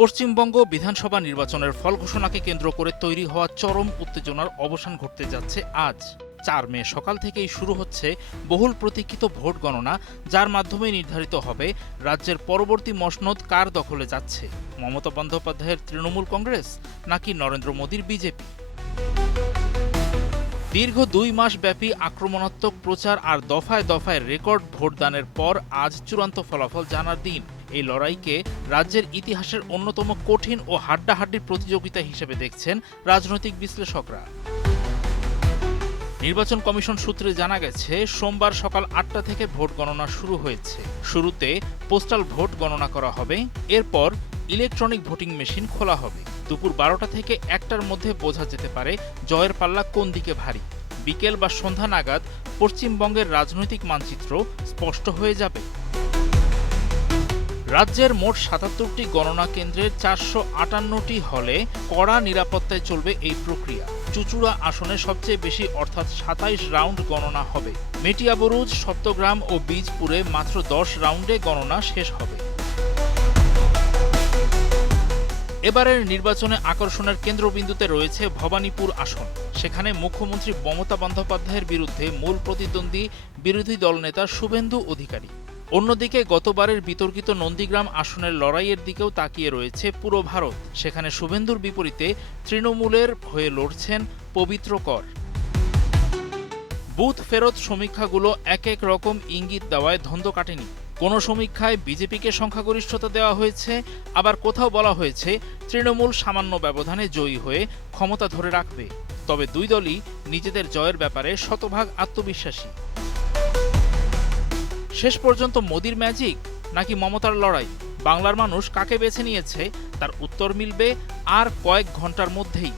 পশ্চিমবঙ্গ বিধানসভা নির্বাচনের ফল ঘোষণাকে কেন্দ্র করে তৈরি হওয়া চরম উত্তেজনার অবসান ঘটতে যাচ্ছে আজ। ৪ মে সকাল থেকেই শুরু হচ্ছে বহুল প্রতীক্ষিত ভোট গণনা, যার মাধ্যমে নির্ধারিত হবে রাজ্যের পরবর্তী মসনদ কার দখলে যাচ্ছে, মমতা বন্দ্যোপাধ্যায়ের তৃণমূল কংগ্রেস নাকি নরেন্দ্র মোদীর বিজেপি। দীর্ঘ ২ মাস ব্যাপী আক্রমণাত্মক প্রচার আর দফায় দফায় রেকর্ড ভোটদানের পর আজ চূড়ান্ত ফলাফল জানার দিন। এই লড়াইকে রাজ্যের ইতিহাসের অন্যতম কঠিন ও হাড্ডাহাড্ডির প্রতিযোগিতা হিসেবে দেখছেন রাজনৈতিক বিশ্লেষকরা। নির্বাচন কমিশন সূত্রে জানা গেছে, সোমবার সকাল ৮টা থেকে ভোট গণনা শুরু হয়েছে। শুরুতে পোস্টাল ভোট গণনা করা হবে, এরপর ইলেকট্রনিক ভোটিং মেশিন খোলা হবে। দুপুর ১২টা থেকে ১টার মধ্যে বোঝা যেতে পারে জয়ের পাল্লা কোন দিকে ভারী। বিকেল বা সন্ধ্যা নাগাদ পশ্চিমবঙ্গের রাজনৈতিক মানচিত্র স্পষ্ট হয়ে যাবে। রাজ্যের মোট ৭৭টি গণনা কেন্দ্রের ৪৫৮টি হলে কড়া নিরাপত্তায় চলবে এই প্রক্রিয়া। চুঁচুড়া আসনে সবচেয়ে বেশি অর্থাৎ ২৭ রাউন্ড গণনা হবে। মেটিয়াবুরুজ, সপ্তগ্রাম ও বীজপুরে মাত্র ১০ রাউন্ডে গণনা শেষ হবে। এবারের নির্বাচনে আকর্ষণের কেন্দ্রবিন্দুতে রয়েছে ভবানীপুর আসন। সেখানে মুখ্যমন্ত্রী মমতা বন্দ্যোপাধ্যায়ের বিরুদ্ধে মূল প্রতিদ্বন্দ্বী বিরোধী দলনেতা শুভেন্দু অধিকারী। অন্যদিকে গতবারের বিতর্কিত নন্দীগ্রাম আসনের লড়াইয়ের দিকেও তাকিয়ে রয়েছে পুরো ভারত। সেখানে শুভেন্দুর বিপরীতে তৃণমূলের হয়ে লড়ছেন পবিত্র কর। বুথ ফেরত সমীক্ষাগুলো এক এক রকম ইঙ্গিত দেওয়ায় ধন্দ কাটেনি। কোনো সমীক্ষায় বিজেপিকে সংখ্যাগরিষ্ঠতা দেওয়া হয়েছে, আবার কোথাও বলা হয়েছে তৃণমূল সামান্য ব্যবধানে জয়ী হয়ে ক্ষমতা ধরে রাখবে। তবে দুই দলই নিজেদের জয়ের ব্যাপারে শতভাগ আত্মবিশ্বাসী। শেষ পর্যন্ত মোদির ম্যাজিক নাকি মমতার লড়াই, বাংলার মানুষ কাকে বেছে নিয়েছে তার উত্তর মিলবে আর কয়েক ঘন্টার মধ্যেই।